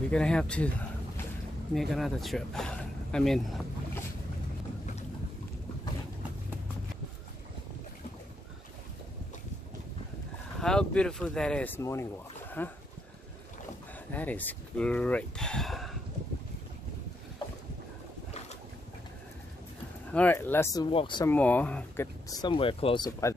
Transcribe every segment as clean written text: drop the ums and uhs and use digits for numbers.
we're gonna have to make another trip. I mean, how beautiful that is, morning walk, huh? That is great. Alright, let's walk some more, get somewhere closer by.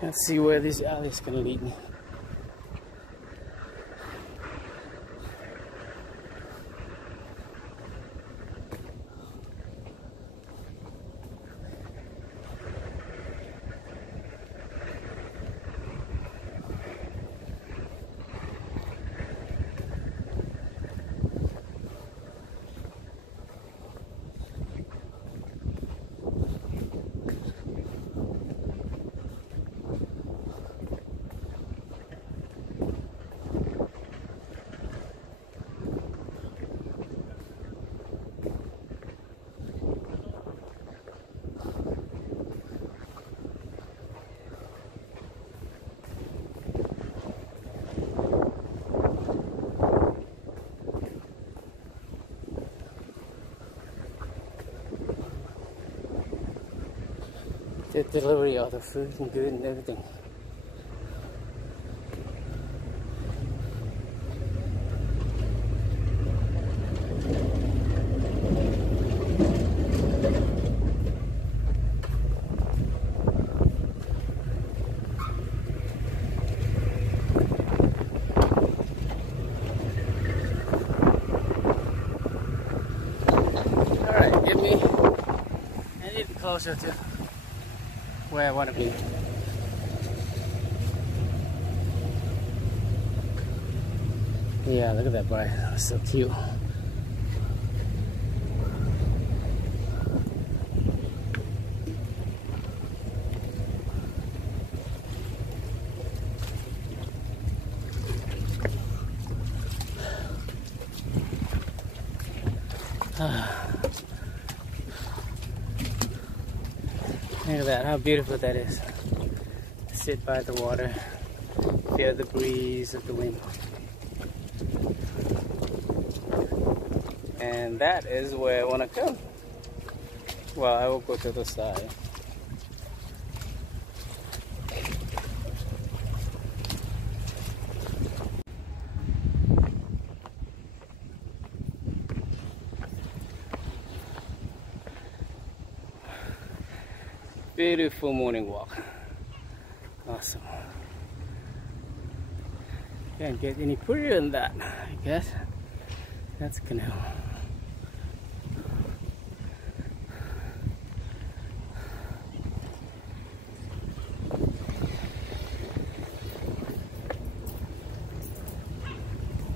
Let's see where this alley is gonna lead me. The delivery of the food and good and everything. Alright, get me a little closer to where I want to be. Yeah, look at that boy. That's so cute. Look at that, how beautiful that is. Sit by the water, feel the breeze of the wind. And that is where I want to go. Well, I will go to the side. Beautiful morning walk. Awesome. Can't get any prettier than that, I guess. That's a canal.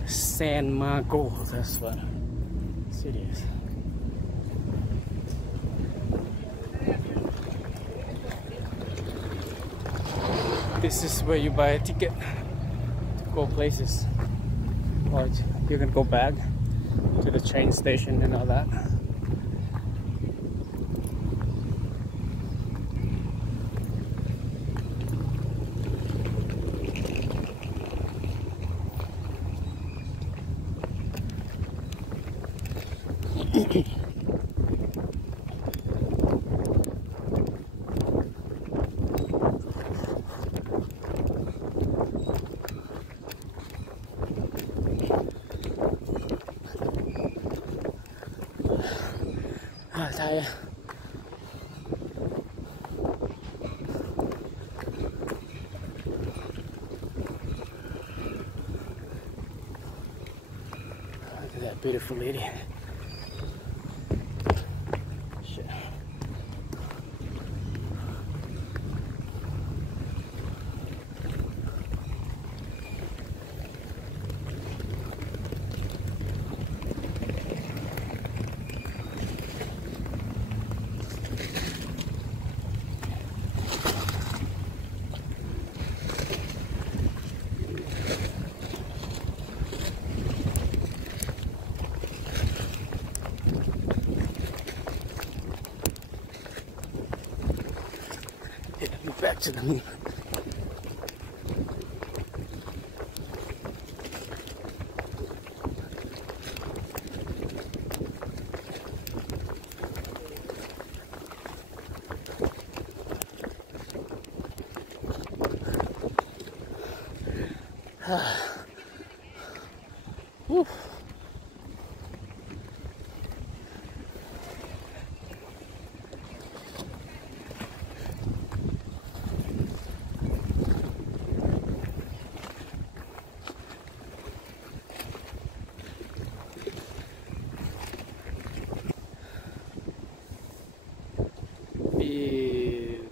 San Marco, that's what the city is. This is where you buy a ticket go places, or you can go back to the train station and all that. Tired. Look at that beautiful lady. Shit. Back to the moon. Woo.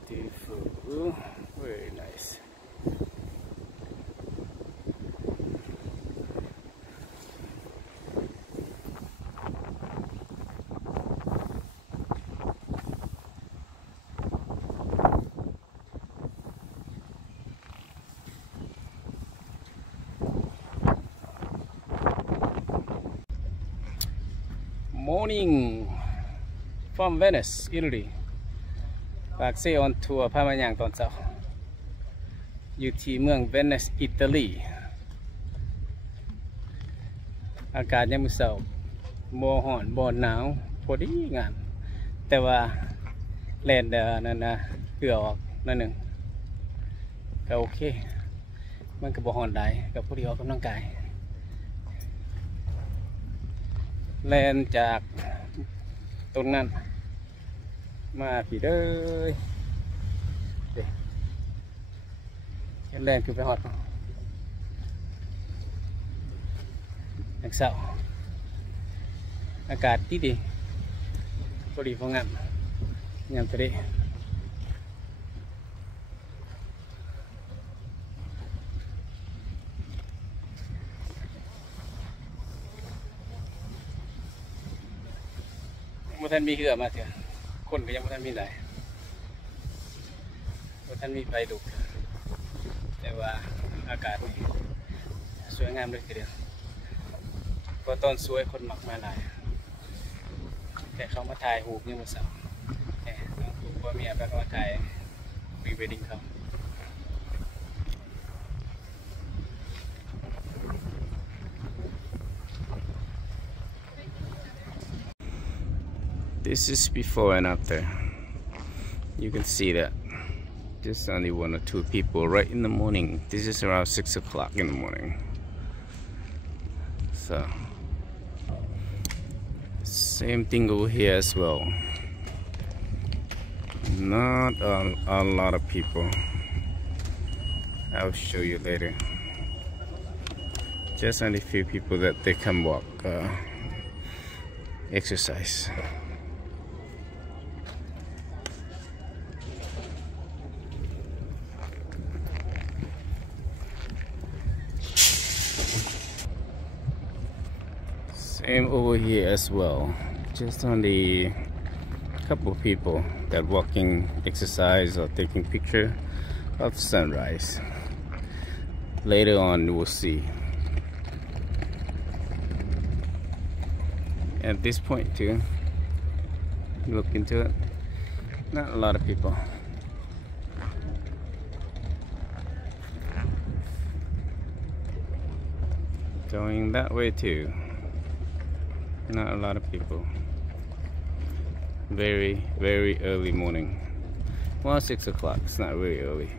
Beautiful, very nice. Morning from Venice, Italy. ปากเซออนทัวร์พามาอย่างตอนเช้าอยู่ที่เมืองเวนิสอิตาลีอากาศยังมื้อเช้าบ่ร้อนบ่หนาวพอดีงามแต่ว่าแลนด์นั่นนะเหงื่อออกนั่นนึงก็โอเคมันก็บ่ร้อนได้ก็พอดีออกกำลังกายแลนด์จากตรงนั้นมาผีเด้อเด็กแรงคือไปหอดนักเสาอากาศดีพอดีพองามงามตัวนี้เมื่อท่านมีเหือมาเถอะคนก็ยังไม่ทันมีไหนไม่ทันมีไฟลุกแต่ว่าอากาศสวยงามเลยทีเดียวพอตอนสวยคนมักมาหลายแต่เขามาถ่ายรูปยังมาสาวน้องถูกพ่อเมียไปมาถ่ายพรีเวดดิ้งเขา This is before and after. You can see that just only 1 or 2 people right in the morning. This is around 6 o'clock in the morning. So same thing over here as well. Not a lot of people. I'll show you later. Just only a few people that they can walk, exercise. Same over here as well. Just only a couple of people that walking, exercise, or taking picture of sunrise. Later on, we'll see. At this point, too, look into it. Not a lot of people. Going that way too. Not a lot of people. Very, very early morning. Well, 6 o'clock. It's not really early.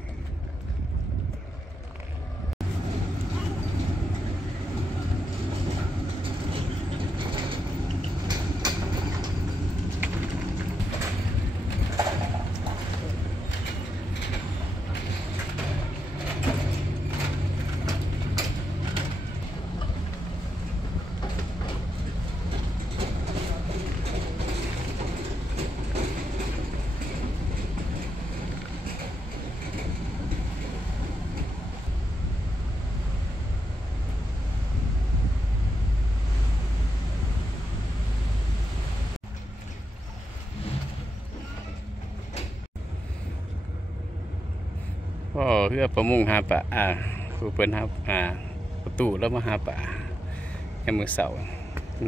ก็เพื่อประมงหาปลาผู้เปิ้นหาประตูแล้วมาหาปลาแค่มื้อเช้า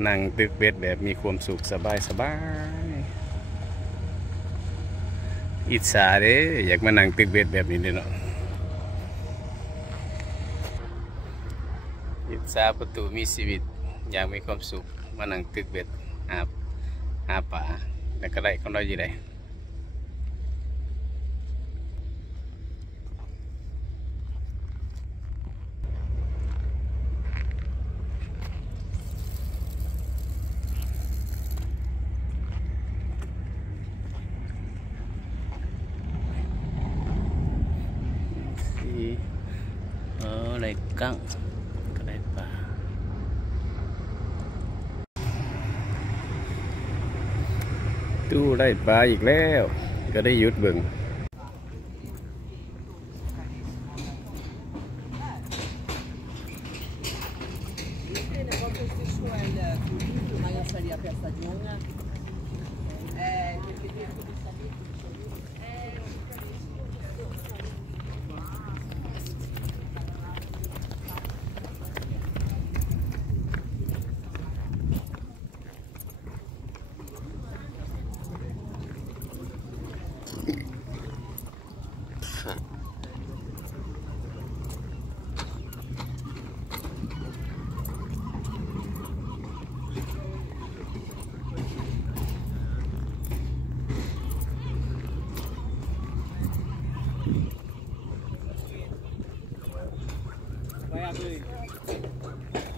นั่งตึกเบ็ดแบบมีความสุขสบายอิจฉาเด้อยากมานั่งตึกเบ็ดแบบนี้เนาะอิจฉาประตูมีชีวิตอยากมีความสุขมานั่งตึกเบ็ดหาปลาแล้วก็ได้ของเราอยู่ได้ได้กั้งก็ได้ปลาตู้ได้ปลาอีกแล้วก็ได้หยุดเบิ่งVai abrir.